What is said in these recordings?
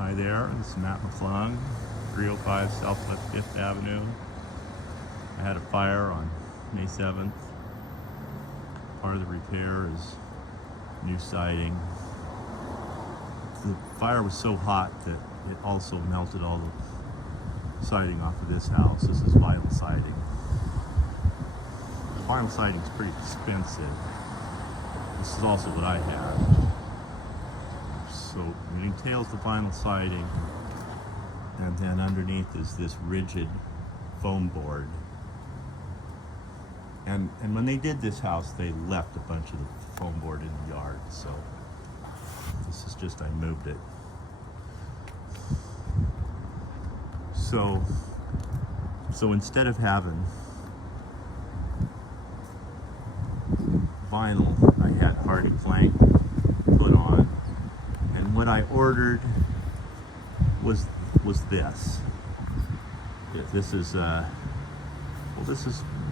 Hi there, this is Matt McClung, 305 Southwest 5th Avenue. I had a fire on May 7th. Part of the repair is new siding. The fire was so hot that it also melted all the siding off of this house. This is vinyl siding. The vinyl siding is pretty expensive. This is also what I had. So it entails the vinyl siding, and then underneath is this rigid foam board. And when they did this house, they left a bunch of the foam board in the yard. So this is just, I moved it. So instead of having vinyl, I had hardy plank put on. And what I ordered was this. This is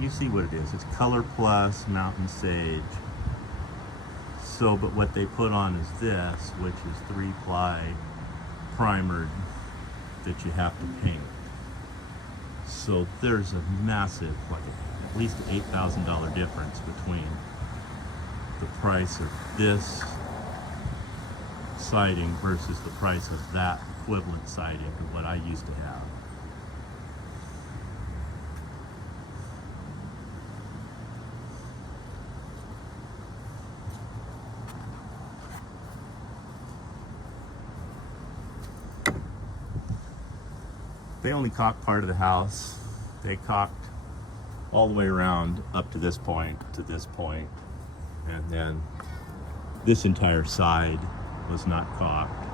you see what it is. It's Color Plus Mountain Sage. So, but what they put on is this, which is 3-ply primered that you have to paint. So there's a massive, like at least $8,000 difference between the price of this siding versus the price of that equivalent siding to what I used to have. They only caulked part of the house. They caulked all the way around up to this point, and then this entire side was not caulked.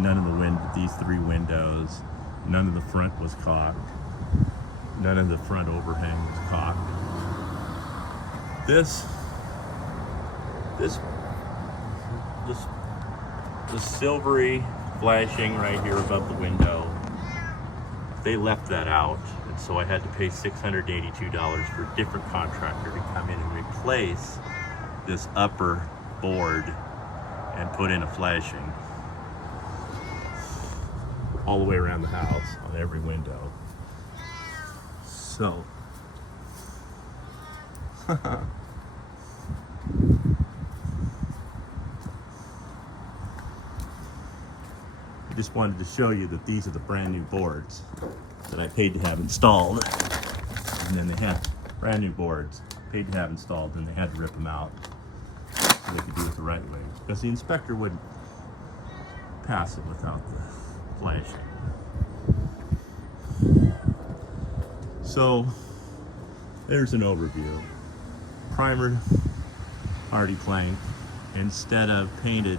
None of these 3 windows, none of the front was caulked. None of the front overhang was caulked. The silvery flashing right here above the window, they left that out, and so I had to pay $682 for a different contractor to come in and replace this upper board and put in a flashing all the way around the house on every window. So I just wanted to show you that these are the brand new boards that I paid to have installed. And then they had brand new boards, paid to have installed, and they had to rip them out so they could do it the right way. Because the inspector wouldn't pass it without the flashing. So there's an overview. Primer hardy plank instead of painted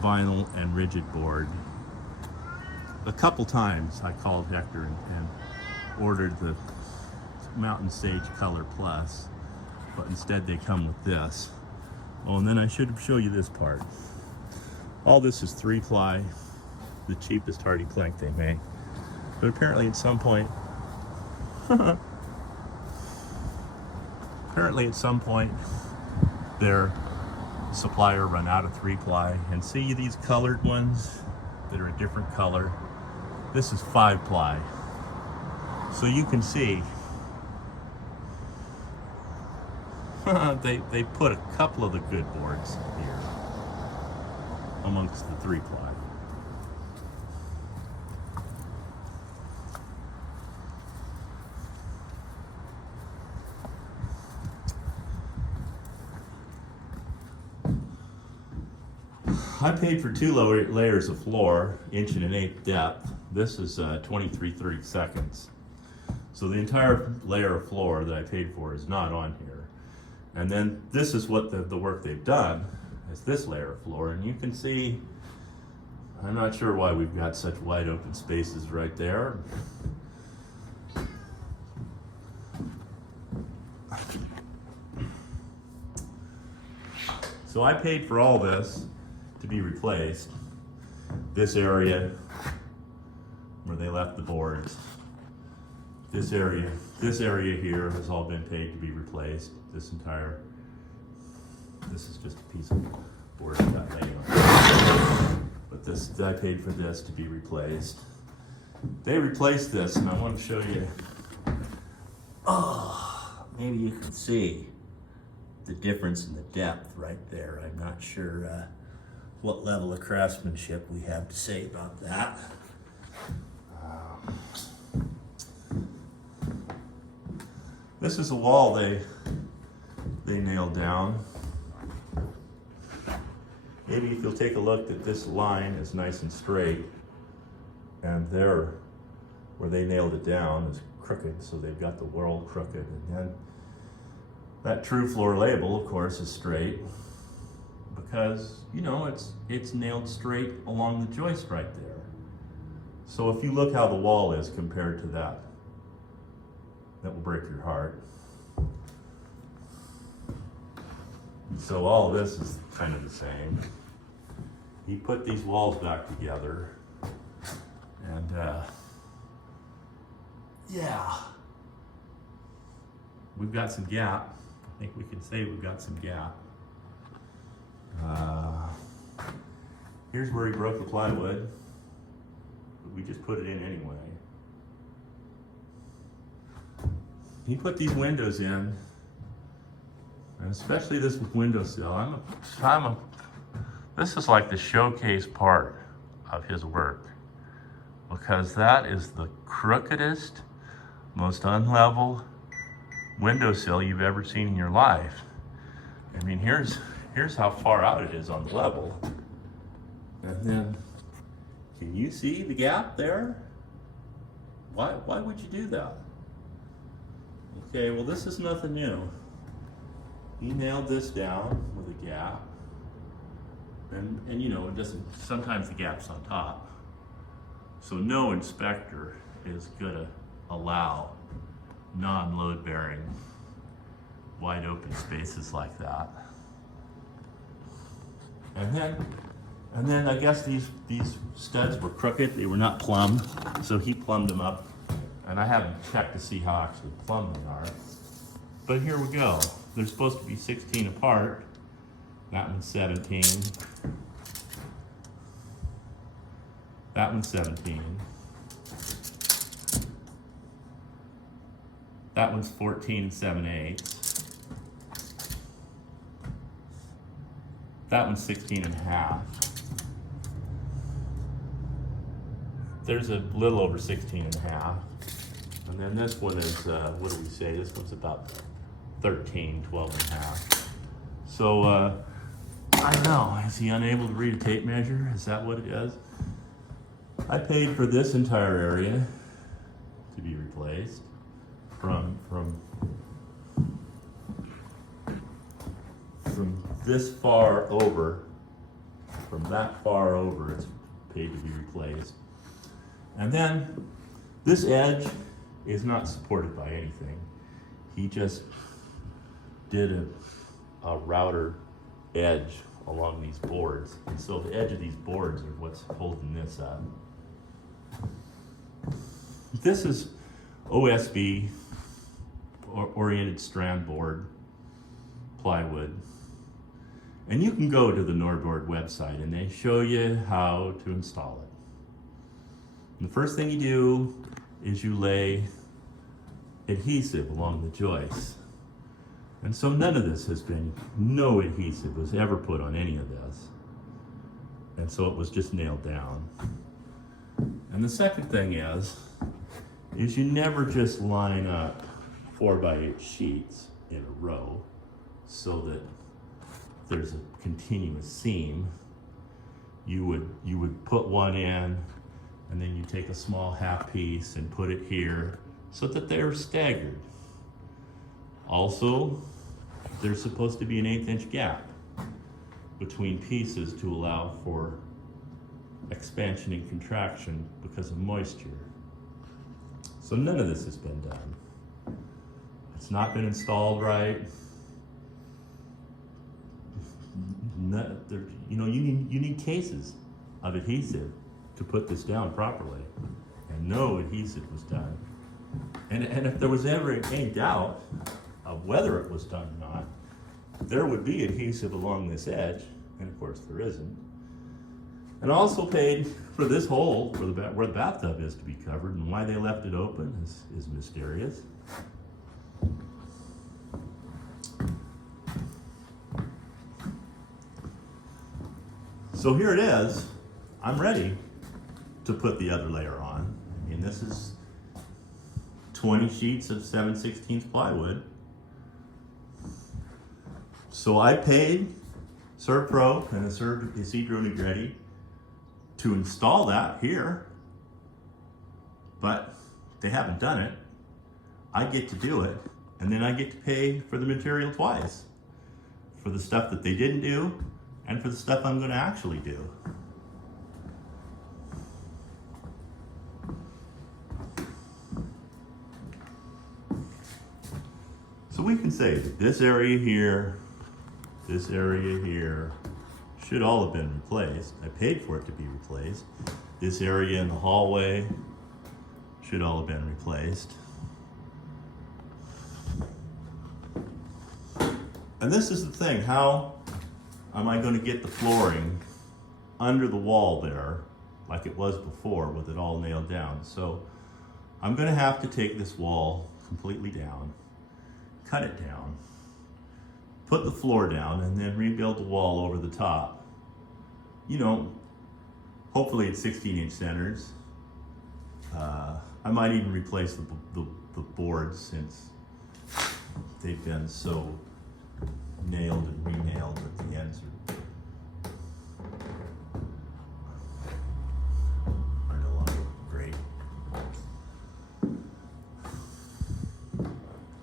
vinyl and rigid board. A couple times I called Hector and ordered the Mountain Sage Color Plus, but instead they come with this. Oh, and then I should show you this part. All this is 3-ply, the cheapest hardy plank they make. But apparently at some point, their supplier run out of 3-ply. And see these colored ones that are a different color? This is 5-ply. So you can see they put a couple of the good boards here amongst the 3-ply. I paid for 2 layers of floor, 1.125" depth. This is 23/32. So the entire layer of floor that I paid for is not on here. And then this is what the work they've done, is this layer of floor. And you can see, I'm not sure why we've got such wide open spaces right there. So I paid for all this to be replaced. This area where they left the boards, this area here has all been paid to be replaced. This is just a piece of board I got laying on. I paid for this to be replaced. They replaced this, and I want to show you. Oh, maybe you can see the difference in the depth right there. I'm not sure what level of craftsmanship we have to say about that. This is a wall they nailed down. Maybe if you'll take a look that this line is nice and straight, and there, where they nailed it down, is crooked, so they've got the wall crooked. And then that true floor label, of course, is straight because, you know, it's nailed straight along the joist right there. So if you look how the wall is compared to that, that will break your heart. So all of this is kind of the same. You put these walls back together, and yeah, we've got some gap. I think we can say we've got some gap. Here's where he broke the plywood, but we just put it in anyway. He put these windows in, and especially this windowsill. This is like the showcase part of his work, because that is the crookedest, most unlevel windowsill you've ever seen in your life. I mean, here's how far out it is on the level. And then, can you see the gap there? Why would you do that? Okay, well, this is nothing new. He nailed this down with a gap. And you know, it doesn't, sometimes the gap's on top. So no inspector is gonna allow non-load bearing wide open spaces like that. And then I guess these studs were crooked, they were not plumbed, so he plumbed them up. And I haven't checked to see how actually plumbed they are. But here we go. They're supposed to be 16 apart. That one's 17. That one's 17. That one's 14 7/8. That one's 16 and a half. There's a little over 16 and a half. And then this one is, what do we say? This one's about 13, 12 and a half. So, I don't know, is he unable to read a tape measure? Is that what it is? I paid for this entire area to be replaced from this far over, from that far over, it's paid to be replaced. And then this edge is not supported by anything. He just did a router edge along these boards. And so the edge of these boards are what's holding this up. This is OSB, oriented strand board, plywood. And you can go to the Nordboard website and they show you how to install it. And the first thing you do is you lay adhesive along the joists. And so no adhesive was ever put on any of this. And so it was just nailed down. And the second thing is you never just line up 4x8 sheets in a row so that there's a continuous seam. You would put one in, and then you take a small half piece and put it here so that they're staggered. Also, there's supposed to be an 1/8 inch gap between pieces to allow for expansion and contraction because of moisture. So none of this has been done. It's not been installed right. You need cases of adhesive to put this down properly, and no adhesive was done. And if there was ever any doubt of whether it was done or not, there would be adhesive along this edge, and of course there isn't. And I also paid for this hole for where the bathtub is to be covered, and why they left it open is mysterious. So here it is. I'm ready to put the other layer on. I mean, this is 20 sheets of 7/16 plywood. So I paid Servpro and Servpro and Grady to install that here, but they haven't done it. I get to do it, and then I get to pay for the material twice, for the stuff that they didn't do and for the stuff I'm going to actually do. So we can say that this area here should all have been replaced. I paid for it to be replaced. This area in the hallway should all have been replaced. And this is the thing, how am I going to get the flooring under the wall there like it was before with it all nailed down? So I'm going to have to take this wall completely down, cut it down, put the floor down, and then rebuild the wall over the top. You know, hopefully it's 16-inch centers. I might even replace the boards since they've been so nailed and re-nailed at the ends are no longer great.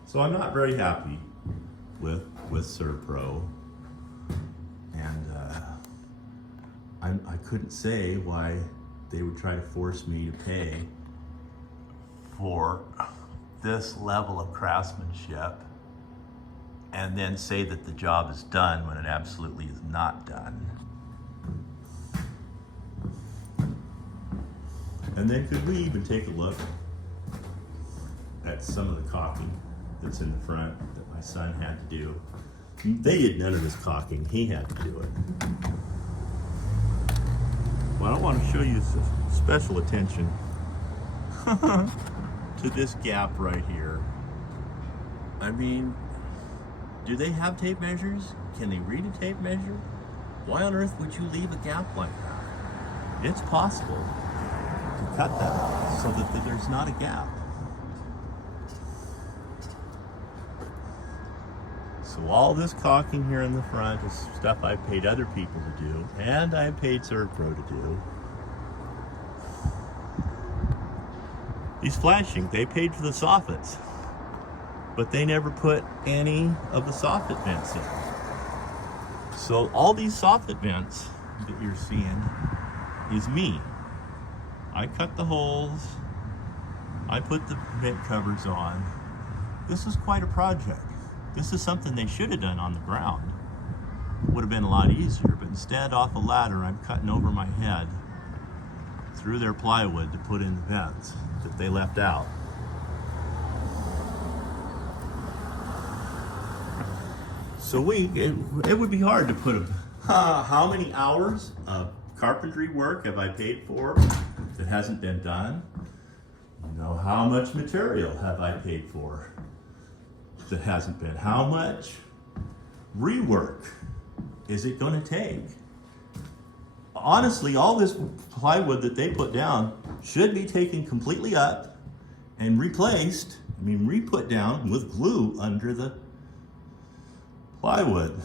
So I'm not very happy with Servpro, and I couldn't say why they would try to force me to pay for this level of craftsmanship and then say that the job is done when it absolutely is not done. And then could we even take a look at some of the caulking that's in the front that my son had to do? They did none of this caulking, he had to do it. Well, I want to show you special attention to this gap right here. I mean, do they have tape measures? Can they read a tape measure? Why on earth would you leave a gap like that? It's possible to cut that out so that there's not a gap. So all this caulking here in the front is stuff I paid other people to do, and I paid Servpro to do. These flashing, they paid for the soffits, but they never put any of the soffit vents in. So all these soffit vents that you're seeing is me. I cut the holes, I put the vent covers on. This is quite a project. This is something they should have done on the ground. It would have been a lot easier, but instead off a ladder I'm cutting over my head through their plywood to put in the vents that they left out. So it would be hard to put how many hours of carpentry work have I paid for that hasn't been done? You know, how much material have I paid for that hasn't been? How much rework is it going to take? Honestly, all this plywood that they put down should be taken completely up and replaced, re-put down with glue under the plywood.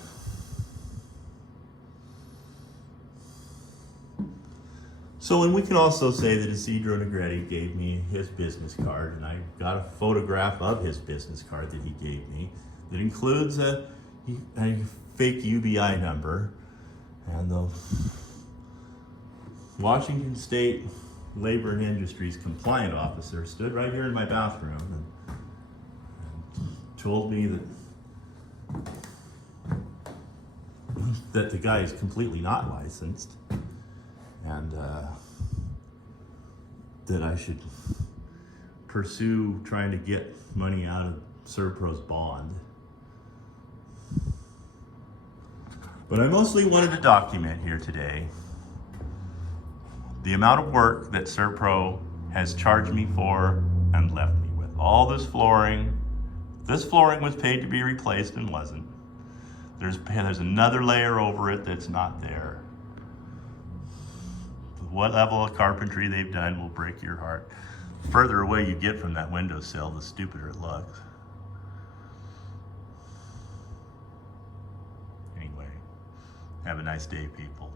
So, and we can also say that Isidro Negretti gave me his business card, and I got a photograph of his business card that he gave me that includes a fake UBI number, and the Washington State Labor and Industries compliant officer stood right here in my bathroom and told me that the guy is completely not licensed, and that I should pursue trying to get money out of Servpro's bond. But I mostly wanted to document here today The amount of work that Servpro has charged me for and left me with. All this flooring was paid to be replaced and wasn't. There's another layer over it that's not there. What level of carpentry they've done will break your heart. The further away you get from that windowsill, the stupider it looks. Anyway, have a nice day, people.